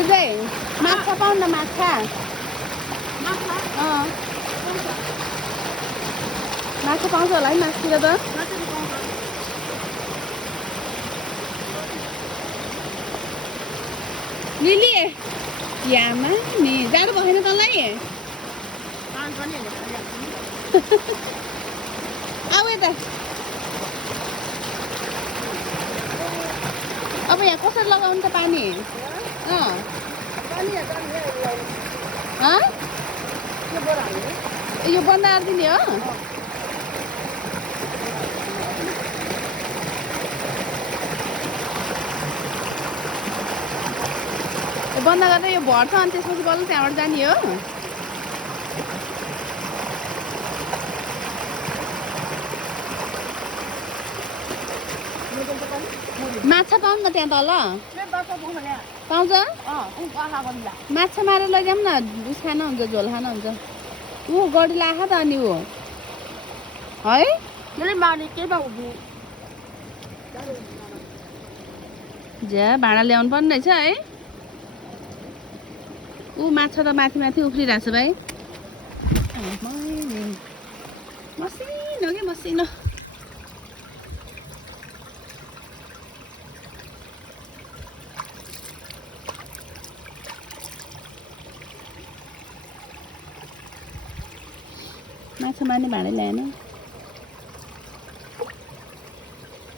लिँदै माछा पाउन माछा माछा पाउँछ होला है माछतिर त लिली यामा नि जाडो भएन तँलाई आऊ यता अब यहाँ कसरी लगाउनु त पानी यो बन्द गरिदिने हो बन्द गरेर यो भर्छ अनि त्यसपछि बल्ल त्यहाँबाट जाने हो माछा पाउँ न त्यहाँ तल पाउँछ माछा मारेर लैजाऊँ न उस खान हुन्छ झोल खान हुन्छ ऊ गडी लाख त अनि ऊ है ज्या भाँडा ल्याउनु पर्ने रहेछ है ऊ माछा त माथि माथि उफ्रिरहेछ भाइ मसिनो के मसिनो माछा मार्ने भाँडै ल्याएन